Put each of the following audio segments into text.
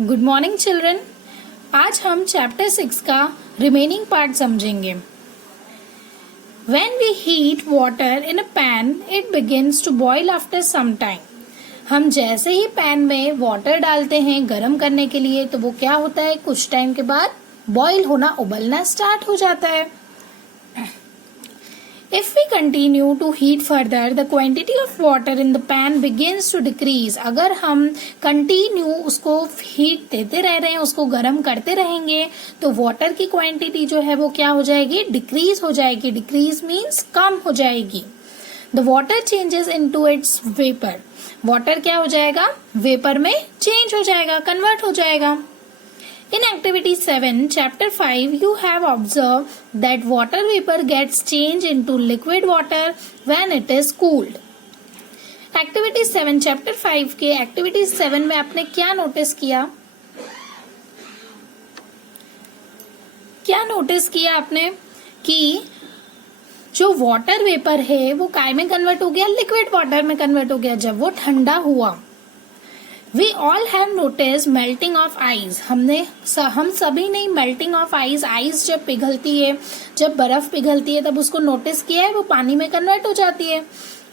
Good morning children. आज हम chapter 6 का रिमेनिंग पार्ट समझेंगे। When we heat water in a pan, it begins to boil after some time. हम जैसे ही pan में वाटर डालते हैं गरम करने के लिए तो वो क्या होता है, कुछ टाइम के बाद बॉईल होना, उबलना स्टार्ट हो जाता है। If we continue to heat further, the quantity of water in the pan begins to decrease. अगर हम कंटिन्यू उसको हीट देते रह रहे हैं, उसको गर्म करते रहेंगे तो वाटर की क्वांटिटी जो है वो क्या हो जाएगी, डिक्रीज हो जाएगी। डिक्रीज मीन्स कम हो जाएगी। The water changes into its vapor. Water क्या हो जाएगा, वेपर में चेंज हो जाएगा, कन्वर्ट हो जाएगा। In activity 7, chapter 5, you have observed that water vapor gets changed into liquid water when it is cooled. Activity 7, chapter 5 के activity 7 में आपने क्या नोटिस किया? क्या नोटिस किया आपने कि जो वाटर वेपर है वो काय में कन्वर्ट हो गया, लिक्विड वाटर में कन्वर्ट हो गया जब वो ठंडा हुआ। We all have noticed melting of ice. हम सभी ने melting of ice, आइस जब पिघलती है, जब बर्फ पिघलती है तब उसको नोटिस किया है, वो पानी में कन्वर्ट हो जाती है।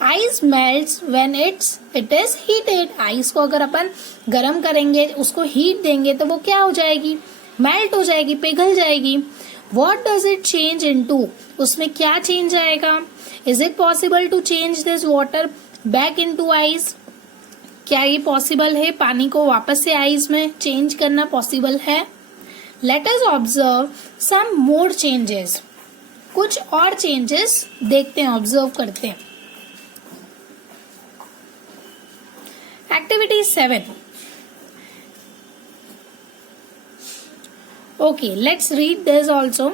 Ice melts when it is heated. Ice को अगर अपन गर्म करेंगे, उसको हीट देंगे तो वो क्या हो जाएगी, मेल्ट हो जाएगी, पिघल जाएगी। What does it change into? उसमें क्या चेंज आएगा? Is it possible to change this water back into ice? क्या ये पॉसिबल है, पानी को वापस से आइस में चेंज करना पॉसिबल है? Let us observe some more changes. कुछ और चेंजेस देखते हैं, ऑब्जर्व करते हैं। Activity 7। Okay, let's read this also.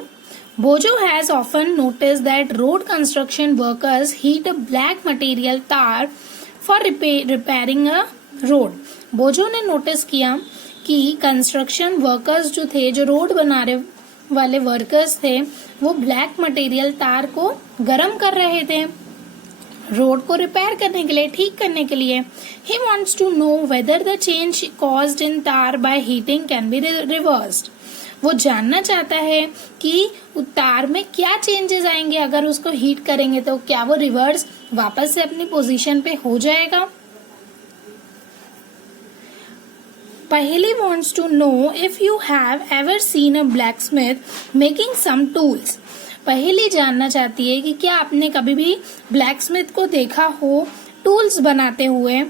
Bojo has often noticed that road construction workers heat a black material tar for repairing a road. बोजो ने notice किया कि कंस्ट्रक्शन वर्कर्स जो थे, जो रोड बनाने वाले वर्कर्स थे, वो ब्लैक मटेरियल तार को गरम कर रहे थे रोड को रिपेयर करने के लिए, ठीक करने के लिए। He wants to know whether the change caused in tar by heating can be reversed. वो जानना चाहता है कि तार में क्या चेंजेस आएंगे अगर उसको हीट करेंगे, तो क्या वो रिवर्स वापस से अपनी पोजीशन पे हो जाएगा। पहली wants to know if you have ever seen a blacksmith making some tools. पहली जानना चाहती है कि क्या आपने कभी भी ब्लैकस्मिथ को देखा हो टूल्स बनाते हुए।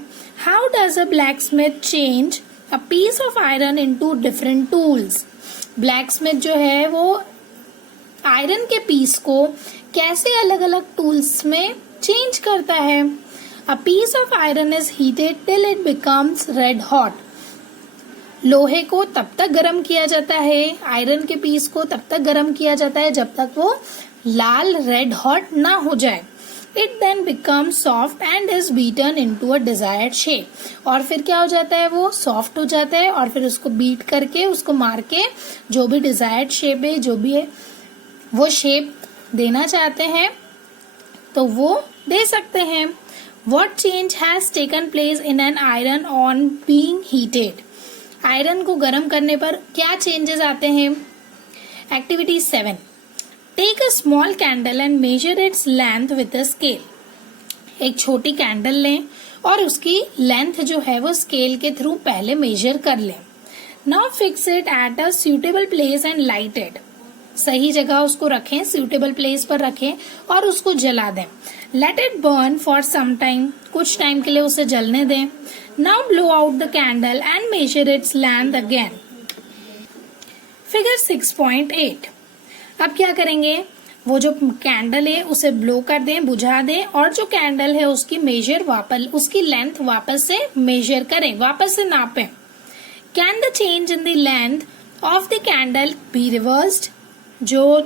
How does a blacksmith change a piece of iron into different tools? Blacksmith जो है वो आयरन के पीस को कैसे अलग अलग टूल्स में चेंज करता है। A piece of iron is heated till it becomes red hot. लोहे को तब तक गर्म किया जाता है, आयरन के पीस को तब तक गर्म किया जाता है जब तक वो लाल, रेड हॉट ना हो जाए। It then becomes soft and is beaten into a desired shape. और फिर क्या हो जाता है, वो सॉफ्ट हो जाता है और फिर उसको बीट करके, उसको मार के जो भी डिजायर्ड शेप है, जो भी है वो शेप देना चाहते हैं तो वो दे सकते हैं। What change has taken place in an iron on being heated? Iron को गर्म करने पर क्या चेंजेस आते हैं। Activity 7। Take a small candle and measure its length with a scale. एक छोटी कैंडल लें और उसकी लेंथ जो है वो स्केल के थ्रू पहले मेजर कर लें। Now fix it at a suitable place and light it. सही जगह उसको रखें, सुटेबल प्लेस पर रखें और उसको जला दें। Let it burn for some time. कुछ टाइम के लिए उसे जलने दें। Now blow out the candle and measure its length again. Figure 6.8। अब क्या करेंगे, वो जो कैंडल है उसे ब्लो कर दें, बुझा दें और जो कैंडल है उसकी उसकी लेंथ वापस से मेजर करें, वापस से नापें। Can the change in the length of the candle be reversed? जो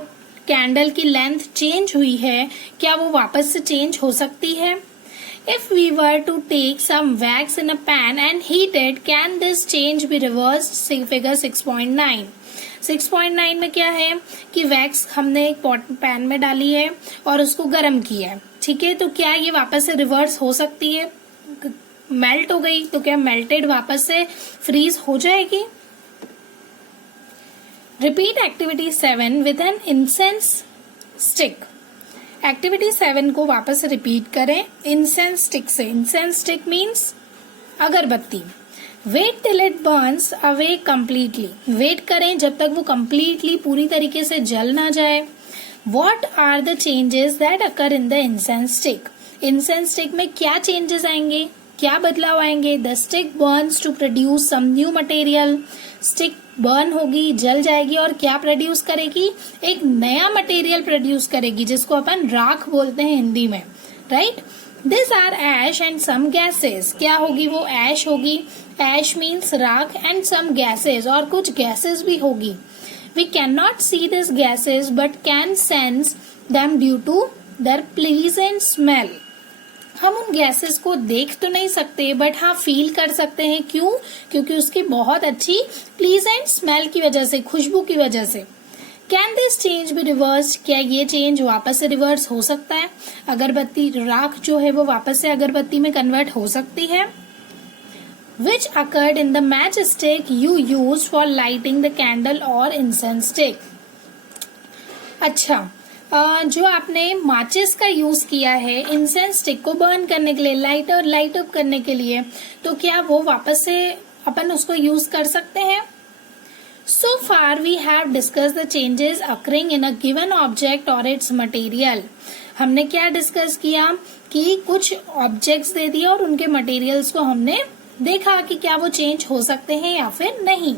कैंडल की लेंथ चेंज हुई है क्या वो वापस से चेंज हो सकती है? If we were to take some wax in a pan and heat it, can this change be reversed? Figure 6.9. 6.9 में क्या है कि वैक्स हमने एक पैन में डाली है और उसको गर्म किया है, ठीक है, तो क्या ये वापस से रिवर्स हो सकती है? मेल्ट हो गई तो क्या मेल्टेड वापस से फ्रीज हो जाएगी? Repeat activity 7 with an incense stick. Activity 7 को वापस रिपीट करें इंसेंस स्टिक से। इंसेंस स्टिक मीन्स अगरबत्ती। Wait till it burns away completely. Wait करें जब तक वो कम्प्लीटली पूरी तरीके से जल ना जाए। What are the changes that occur in the incense stick. Incense stick में क्या चेंजेस आएंगे, क्या बदलाव आएंगे। The stick burns to produce some new material. Stick burn होगी, जल जाएगी और क्या प्रोड्यूस करेगी, एक नया मटेरियल प्रोड्यूस करेगी जिसको अपन राख बोलते हैं हिंदी में, right. This are ash and some gases. क्या होगी वो, ऐश होगी। ऐश मीन्स राख एंड सम गैसेस, और कुछ गैसेस भी होगी। We can not see this gases but can sense them due to their pleasant smell. हम उन गैसेस को देख तो नहीं सकते बट हाँ फील कर सकते हैं। क्यों, क्योंकि उसकी बहुत अच्छी प्लीजेंट स्मेल की वजह से, खुशबू की वजह से। Can this change be reversed. क्या ये चेंज वापस से रिवर्स हो सकता है। अगरबत्ती राख जो है वो वापस से अगरबत्ती में कन्वर्ट हो सकती है। Which occurred in the matchstick you used for lighting the candle or incense stick। अच्छा, जो आपने माचिस का यूज किया है इंसेंस स्टिक को बर्न करने के लिए, लाइट अप करने के लिए, तो क्या वो वापस से अपन उसको यूज कर सकते हैं। So far we have discussed the changes occurring in a given object or its material। हमने क्या डिस्कस किया कि कुछ ऑब्जेक्ट्स दे दिया और उनके मटेरियल्स को हमने देखा कि क्या वो चेंज हो सकते हैं या फिर नहीं।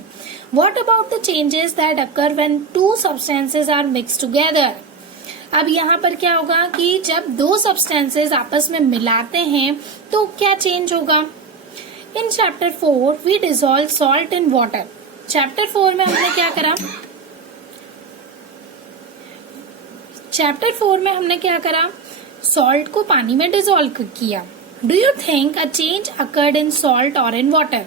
What about the changes that occur when two substances are mixed together। अब यहाँ पर क्या होगा कि जब दो सब्सटेंसेस आपस में मिलाते हैं तो क्या चेंज होगा। In chapter 4 we dissolve salt in water। Chapter 4 में हमने क्या करा, चैप्टर 4 में हमने क्या करा, सॉल्ट को पानी में डिसॉल्व किया। Do you think a change occurred in salt और इन वाटर।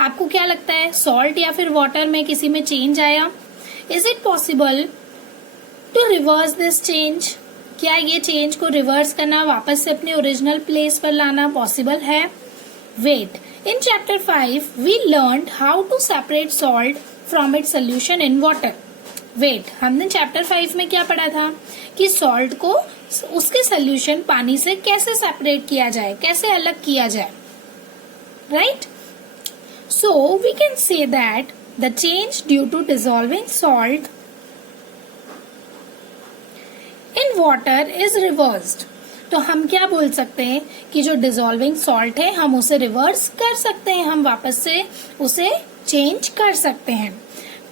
आपको क्या लगता है, सॉल्ट या फिर वाटर में किसी में चेंज आया। Is it possible to reverse this change. क्या ये चेंज को रिवर्स करना, वापस से अपने ओरिजिनल प्लेस पर लाना पॉसिबल है। Wait, in chapter 5 we learned how to separate salt from its solution in water. Wait, हमने चैप्टर 5 में क्या पढ़ा था कि सॉल्ट को उसके सोल्यूशन पानी से कैसे सेपरेट किया जाए, कैसे अलग किया जाए, right. So we can say that the change due to dissolving salt in water is reversed. तो हम क्या बोल सकते हैं कि जो डिसॉल्विंग सॉल्ट है हम उसे रिवर्स कर सकते हैं, हम वापस से उसे चेंज कर सकते हैं।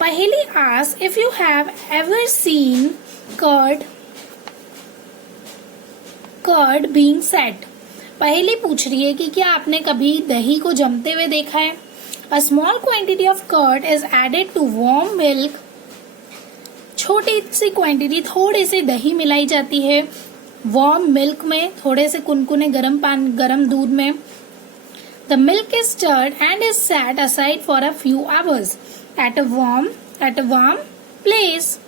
पहली ask if you have ever seen curd being set. पहली पूछ रही है कि क्या आपने कभी दही को जमते हुए देखा है। A small quantity of curd is added to warm milk. छोटी सी क्वांटिटी, थोड़ी सी दही मिलाई जाती है वार्म मिल्क में, थोड़े से कुनकुने गर्म दूध में। The milk is stirred and is set aside for a few hours at a warm place.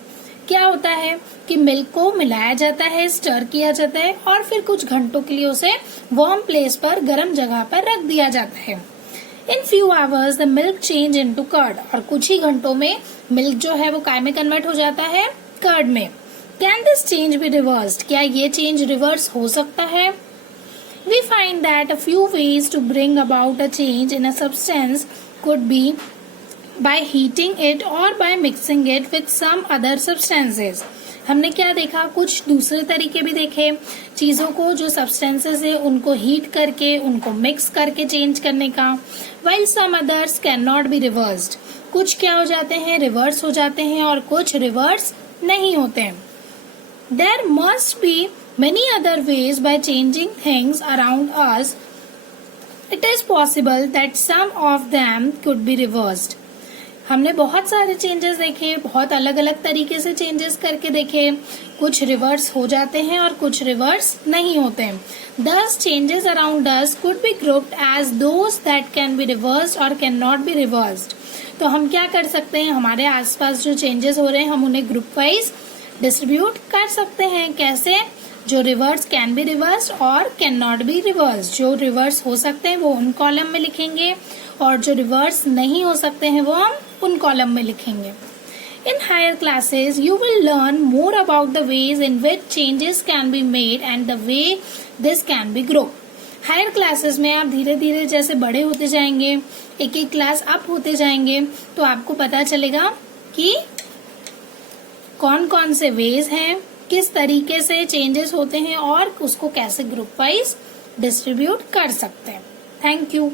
क्या होता है कि मिल्क को मिलाया जाता है, स्टर किया जाता है और फिर कुछ घंटों के लिए उसे वार्म प्लेस पर, गर्म जगह पर रख दिया जाता है। In few hours the milk change into curd. और कुछ ही घंटों में मिल्क जो है वो काय में कन्वर्ट हो जाता है, कर्ड में। Can this change be reversed. क्या ये चेंज रिवर्स हो सकता है। We find that a few ways to bring about a change in a substance could be by heating it or by mixing it with some other substances। हमने क्या देखा, कुछ दूसरे तरीके भी देखे चीजों को, जो सब्सटेंसेस है उनको हीट करके, उनको मिक्स करके चेंज करने का। while some others cannot be reversed। कुछ क्या हो जाते हैं, रिवर्स हो जाते हैं और कुछ रिवर्स नहीं होते हैं। there must be many other ways by changing things around us it is possible that some of them could be reversed। हमने बहुत सारे चेंजेस देखे, बहुत अलग अलग तरीके से चेंजेस करके देखे, कुछ रिवर्स हो जाते हैं और कुछ रिवर्स नहीं होते हैं। Thus changes around us could be grouped as those that can be reversed or cannot be reversed। तो हम क्या कर सकते हैं, हमारे आसपास जो चेंजेस हो रहे हैं हम उन्हें ग्रुप वाइज डिस्ट्रीब्यूट कर सकते हैं। कैसे, जो रिवर्स कैन बी रिवर्स्ड और कैन नॉट बी रिवर्स्ड। जो रिवर्स हो सकते हैं वो उन कॉलम में लिखेंगे और जो रिवर्स नहीं हो सकते हैं वो हम उन कॉलम में लिखेंगे। In higher classes, you will learn more about the ways in which changes can be made and the way this can be grow. Higher classes में आप धीरे धीरे जैसे बड़े होते जाएंगे, एक एक क्लास अप होते जाएंगे, तो आपको पता चलेगा कि कौन कौन से वेज हैं, किस तरीके से चेंजेस होते हैं और उसको कैसे ग्रुप वाइज डिस्ट्रीब्यूट कर सकते हैं. Thank you.